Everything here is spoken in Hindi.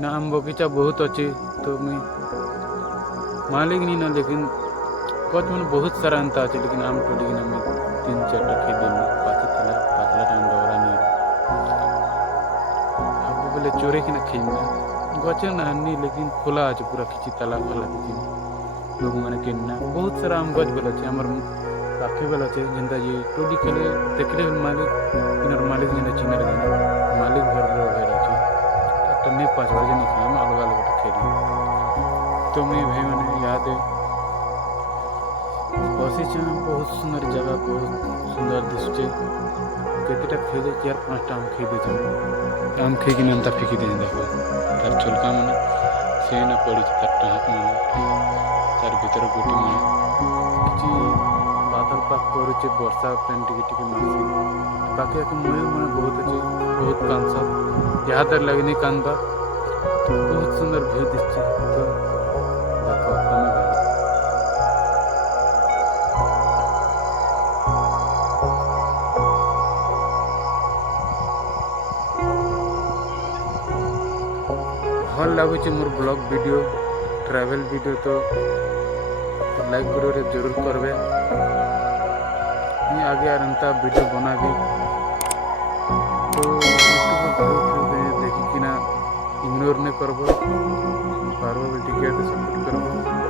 ना आम बगीचा बहुत अच्छे तो मैं मालिक नहीं ना, लेकिन गच मन बहुत सारा अंता अच्छे, लेकिन आम टोली ना मैं 3-4टा खेदेनी पाचिला पातला टाइम डोरा नहीं अब बोले चोरे की ना खेलना गचे ना हन्नी, लेकिन खोला अच्छे पूरा खिची ताला वाला खिची लोग मैंने किन्ना बहुत सारा आम गच बेल अच्छे हमार पाखे बेल अच्छे जिंदा ये टोली खेले देखले मालिक इनर मालिक जिंदा चिनर देना मालिक घर घर अच्छे टन्ने 5 बजे नहीं खेला मैं अलग अलग खेली तो मैं भाई मैंने याद है बसी बहुत सुंदर जगह बहुत सुंदर दिशे केतेटा खेदे 4-5टा आम खेदे आम खेकी नामता फिकी दे देखो तार चुलका मैंने से ना पड़ी तार टहक मैंने तार भीतर गोटी मैंने किसी बादल पाक करे वर्षा पेन टिके मासी बाकी आके मयूर मैंने बहुत अच्छे बहुत कांसा यहाँ तक लगने कांदा बहुत सुंदर व्यू दिशे तो देखो हमें भल लगुच मोर ब्लॉग वीडियो ट्रैवल वीडियो तो लाइक करो जरूर करबे मैं आगे आर अंता वीडियो बना भी तो देखी कि ना इग्नोर नहीं करबो पार्बो बेटी के सपोर्ट करबो।